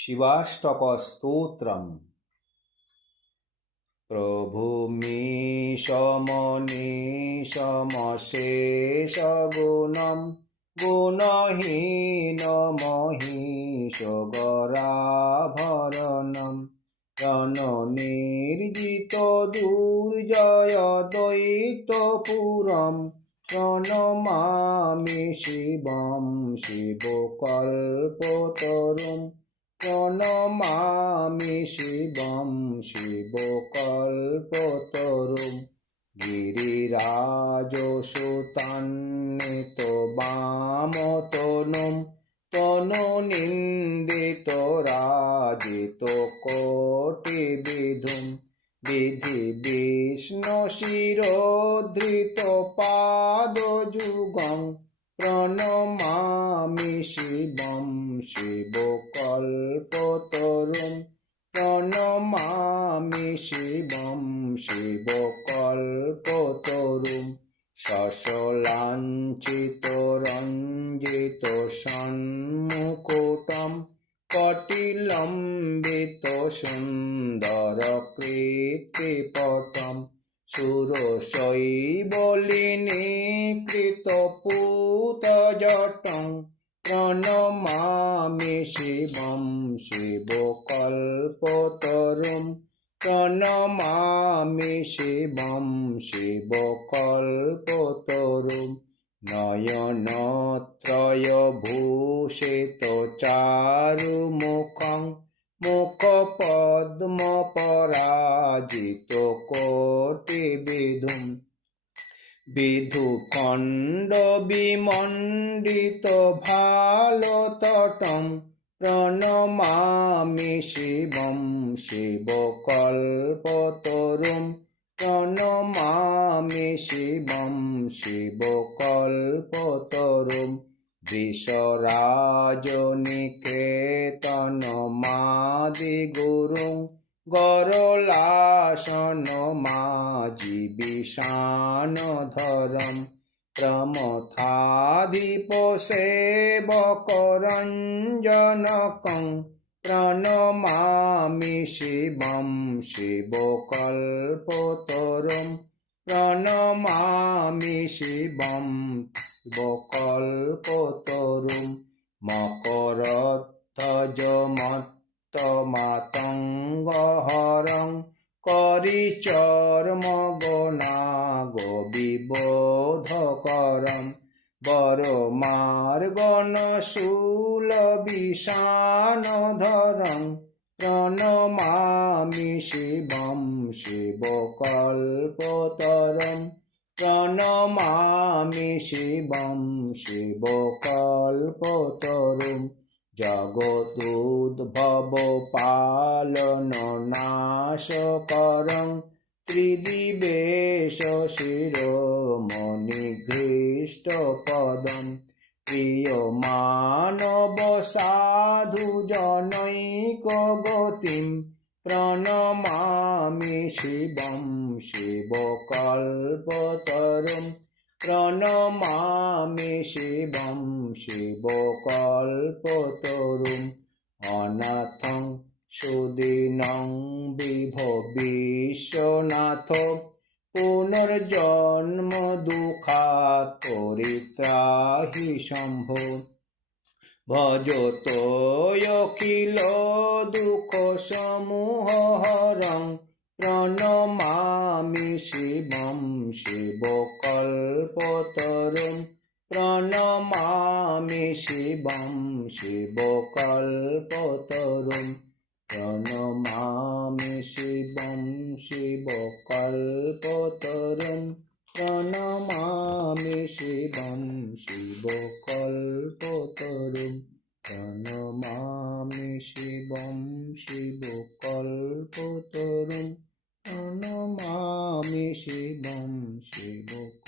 शिवाष्टकस्तोत्रम् प्रभुमीशमनीशमशेषगुणं गुणहीनमहीशगराभरणं रणनिर्जितदुर्जयदयितपुरं प्रणमामि शिवं शिवकल्पतरुम् প্রণমামি শিবম শিবকল্পতরুম সুতান্বিত বামতনুম তনু নিন্দিত রাজিত কোটি বিধুম বিধি বিষ্ণু শিরোধৃত পাদ যুগং প্রণমামি শিবম শিবকল্পতরুম প্রণমামি শিবম শিবকল্পতরুম শশলাঞ্চিত রঞ্জিত সন্মুকুটম কটিলম্বিত সুন্দর কৃতিপটম সুরশৈবলিনী কৃত পুতজটং প্রণমামি শিবম শিবকল্পতরুম। প্রণমামি শিবম শিবকল্পতরুম। নয়নত্রয় ভূষিত চারুমুখং। মুখপদ্ম পরাজিত কোটি বিধুম বিধুখণ্ড বিমণ্ডিত ভালতটং প্রণমামি শিবম শিবকল্পতরুম প্রণমামি শিবম শিবকল্পতরুম বিশ্বরাজনিকেতন মাদি গুরুং গরলাসন মাজি বিষান ধরম প্রমথাধিপ সেবকরঞ্জনকং প্রণমামি শিবম শিবকল্পতরুম প্রণমামি শিবম শিবকল্পতরুম মকরধ্বজমত্তমাতঙ্গহরং করিচর্মগণাগবিবোধকরম বরমার্গণশূলবিষাণধরং প্রণমামি শিবম শিবকল্পতরম প্রণমামি শিবম শিবকল্পতরুম জগদুদ্ভব পালন নাশকরং ত্রিদিবেশ শিরোমণিঘৃষ্ট পদম। প্রিয় মানব সাধু জনৈক গতিম। প্রণমামি শিবম শিবকল্পতরুম। প্রণমামি শিবম শিবকল্পতরুম অনাথং সুদিনং বিভ বিশ্বনাথ পুনর্জন্ম দুঃখাত পরিত্রাহি শম্ভো ভজতয়খিল দুঃখ সমূহ হরং প্রণমামি শিবম শিবকল্পতরুম প্রণমামি শিবম শিবকল্পতরুম। প্রণমামি শিবম শিবকল্পতরুম। প্রণমামি শিবম শিবকল্পতরুম। প্রণমামি শিবম শিবকল্পতরুম। প্রণমামি শিবম শিবকল্পতরুম